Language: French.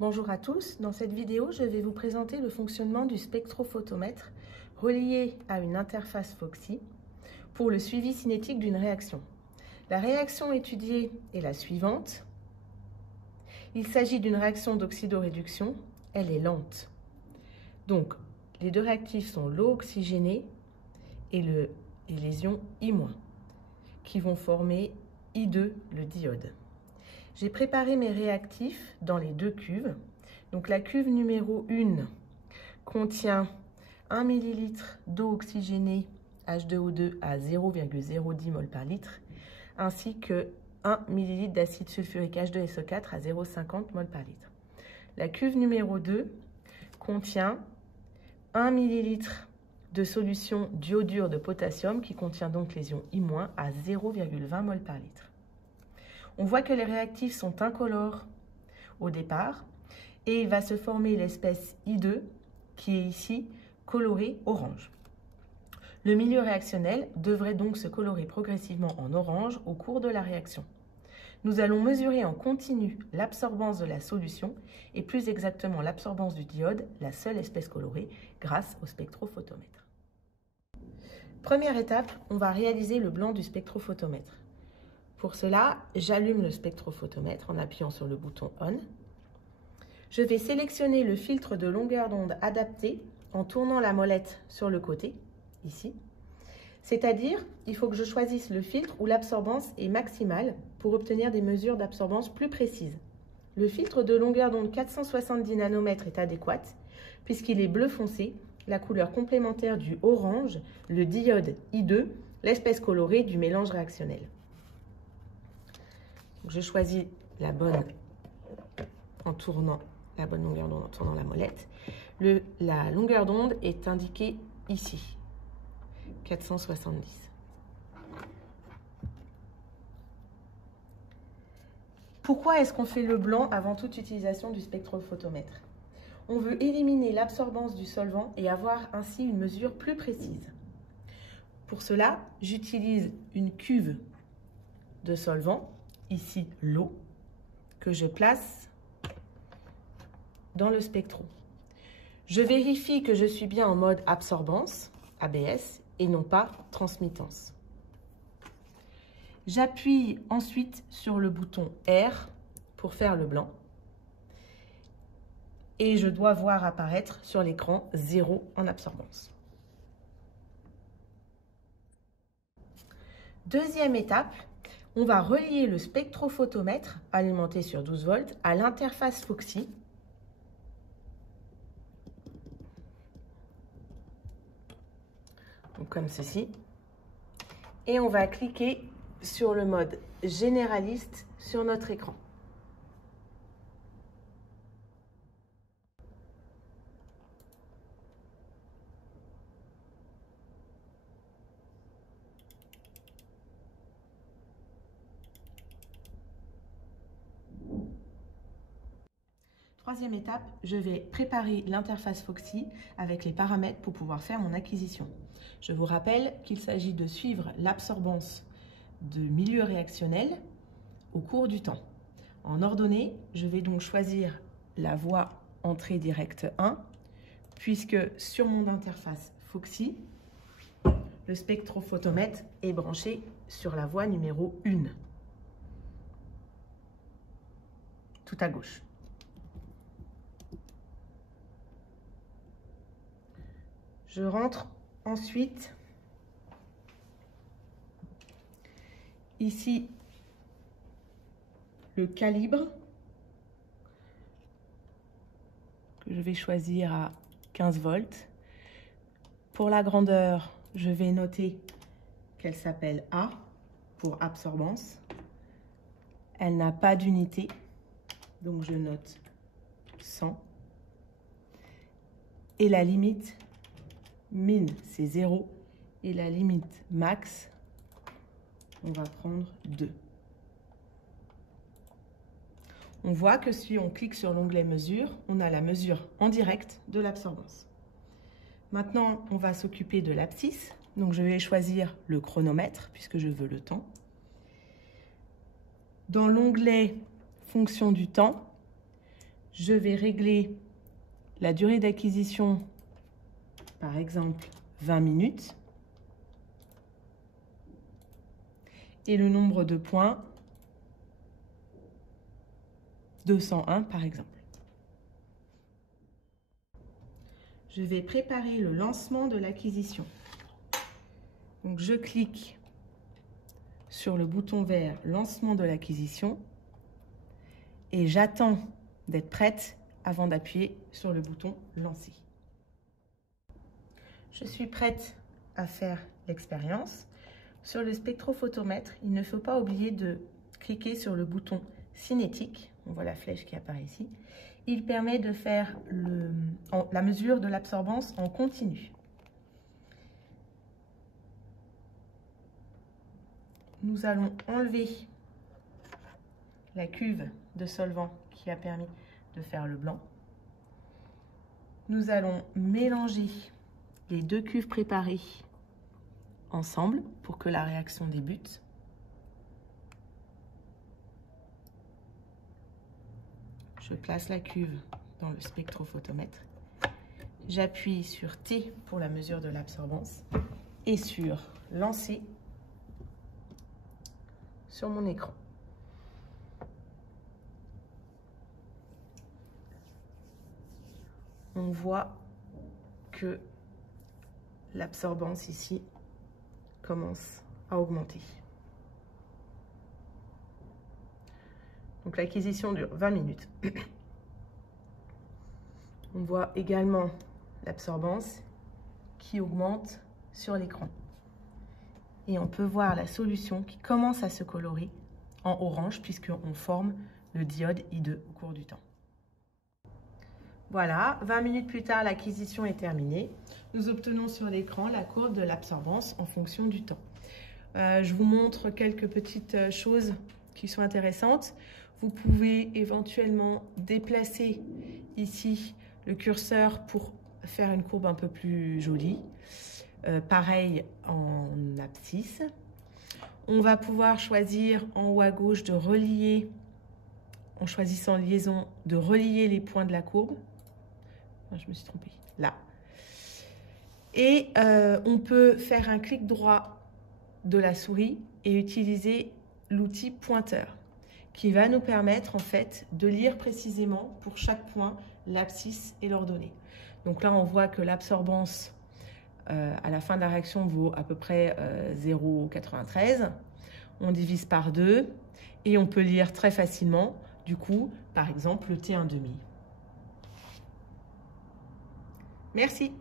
Bonjour à tous, dans cette vidéo, je vais vous présenter le fonctionnement du spectrophotomètre relié à une interface Foxy pour le suivi cinétique d'une réaction. La réaction étudiée est la suivante. Il s'agit d'une réaction d'oxydoréduction, elle est lente. Donc, les deux réactifs sont l'eau oxygénée et les ions I-, qui vont former I2, le diode. J'ai préparé mes réactifs dans les deux cuves. Donc la cuve numéro 1 contient 1 ml d'eau oxygénée H2O2 à 0,010 mol par litre, ainsi que 1 ml d'acide sulfurique H2SO4 à 0,50 mol par litre. La cuve numéro 2 contient 1 ml de solution d'iodure de potassium qui contient donc les ions I- à 0,20 mol par litre. On voit que les réactifs sont incolores au départ et il va se former l'espèce I2 qui est ici colorée orange. Le milieu réactionnel devrait donc se colorer progressivement en orange au cours de la réaction. Nous allons mesurer en continu l'absorbance de la solution et plus exactement l'absorbance du diode, la seule espèce colorée, grâce au spectrophotomètre. Première étape, on va réaliser le blanc du spectrophotomètre. Pour cela, j'allume le spectrophotomètre en appuyant sur le bouton On. Je vais sélectionner le filtre de longueur d'onde adapté en tournant la molette sur le côté, ici. C'est-à-dire, il faut que je choisisse le filtre où l'absorbance est maximale pour obtenir des mesures d'absorbance plus précises. Le filtre de longueur d'onde 470 nanomètres est adéquat puisqu'il est bleu foncé, la couleur complémentaire du orange, le diode I2, l'espèce colorée du mélange réactionnel. Je choisis la bonne en tournant la bonne longueur d'onde en tournant la molette. La longueur d'onde est indiquée ici, 470. Pourquoi est-ce qu'on fait le blanc avant toute utilisation du spectrophotomètre? On veut éliminer l'absorbance du solvant et avoir ainsi une mesure plus précise. Pour cela, j'utilise une cuve de solvant, ici l'eau, que je place dans le spectro. Je vérifie que je suis bien en mode absorbance, ABS, et non pas transmittance. J'appuie ensuite sur le bouton R pour faire le blanc. Et je dois voir apparaître sur l'écran 0 en absorbance. Deuxième étape, on va relier le spectrophotomètre alimenté sur 12 volts à l'interface Foxy. Donc comme ceci. Et on va cliquer sur le mode généraliste sur notre écran. Troisième étape, je vais préparer l'interface Foxy avec les paramètres pour pouvoir faire mon acquisition. Je vous rappelle qu'il s'agit de suivre l'absorbance de milieu réactionnel au cours du temps. En ordonnée, je vais donc choisir la voie entrée directe 1, puisque sur mon interface Foxy, le spectrophotomètre est branché sur la voie numéro 1, tout à gauche. Je rentre ensuite ici le calibre que je vais choisir à 15 volts. Pour la grandeur, je vais noter qu'elle s'appelle A pour absorbance. Elle n'a pas d'unité, donc je note 100. Et la limite min, c'est 0. Et la limite max, on va prendre 2. On voit que si on clique sur l'onglet mesure, on a la mesure en direct de l'absorbance. Maintenant, on va s'occuper de l'abscisse. Donc, je vais choisir le chronomètre puisque je veux le temps. Dans l'onglet fonction du temps, je vais régler la durée d'acquisition, par exemple 20 minutes, et le nombre de points, 201 par exemple. Je vais préparer le lancement de l'acquisition. Donc je clique sur le bouton vert lancement de l'acquisition et j'attends d'être prête avant d'appuyer sur le bouton lancer. Je suis prête à faire l'expérience. Sur le spectrophotomètre, il ne faut pas oublier de cliquer sur le bouton cinétique. On voit la flèche qui apparaît ici. Il permet de faire la mesure de l'absorbance en continu. Nous allons enlever la cuve de solvant qui a permis de faire le blanc. Nous allons mélanger les deux cuves préparées ensemble pour que la réaction débute. Je place la cuve dans le spectrophotomètre. J'appuie sur T pour la mesure de l'absorbance et sur lancer sur mon écran. On voit que l'absorbance ici commence à augmenter. Donc l'acquisition dure 20 minutes. On voit également l'absorbance qui augmente sur l'écran. Et on peut voir la solution qui commence à se colorer en orange puisqu'on forme le diode I2 au cours du temps. Voilà, 20 minutes plus tard, l'acquisition est terminée. Nous obtenons sur l'écran la courbe de l'absorbance en fonction du temps. Je vous montre quelques petites choses qui sont intéressantes. Vous pouvez éventuellement déplacer ici le curseur pour faire une courbe un peu plus jolie. Pareil en abscisse. On va pouvoir choisir en haut à gauche de relier, en choisissant liaison, de relier les points de la courbe. Je me suis trompée, là. Et on peut faire un clic droit de la souris et utiliser l'outil pointeur qui va nous permettre en fait de lire précisément pour chaque point l'abscisse et l'ordonnée. Donc là, on voit que l'absorbance à la fin de la réaction vaut à peu près 0,93. On divise par 2 et on peut lire très facilement, du coup, par exemple, le T1,5. Merci.